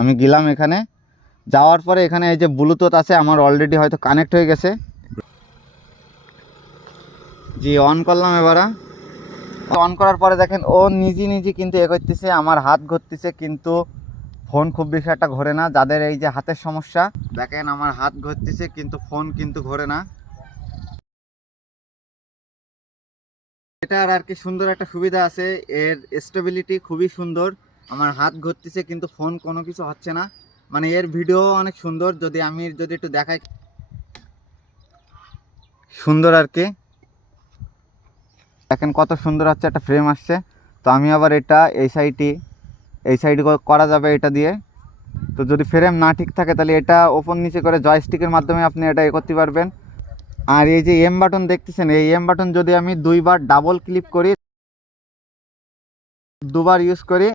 আমি গেলাম এখানে, যাওয়ার পরে এখানে এই যে ব্লুটুথ আছে আমার অলরেডি হয়তো কানেক্ট হয়ে গেছে। জি অন করলাম। এবারে অন করার পরে দেখেন ও নিজে কিন্তু এ করতেছে, আমার হাত ঘুরতেছে কিন্তু ফোন খুব বেশি একটা ঘোরে না। যাদের এই যে হাতের সমস্যা, দেখেন আমার হাত ঘুরতেছে কিন্তু ফোন কিন্তু ঘোরে না। এটার আর কি সুন্দর একটা সুবিধা আছে, এর স্টেবিলিটি খুবই সুন্দর। আমার হাত ঘুরতেছে কিন্তু ফোন কোনো কিছু হচ্ছে না। মানে এর ভিডিও অনেক সুন্দর, যদি একটু দেখাই, সুন্দর আর কি। দেখেন কত সুন্দর হচ্ছে, একটা ফ্রেম আসছে। তো আমি আবার এটা এই সাইডে করা যাবে এটা দিয়ে। তো যদি ফ্রেম না ঠিক থাকে তাহলে এটা ওপর নিচে করে জয়স্টিকের মাধ্যমে আপনি এটা এ করতে পারবেন। আর এই যে এম বাটন দেখতেছেন, এই এম বাটন যদি আমি দুইবার ডাবল ক্লিক করি, দুবার ইউজ করি,